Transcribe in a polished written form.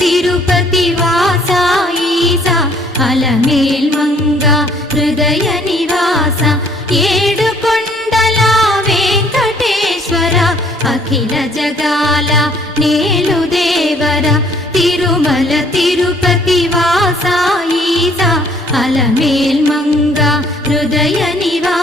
తిరుపతి వాస ఈసా అలమేల్ మంగ హృదయ నివాస ఏడు కొండల వెంకటేశ్వర అఖిల జగాల నేలు దేవర తిరుమల తిరుపతి వాస ఈసా అలమేల్ మంగ హృదయ నివాస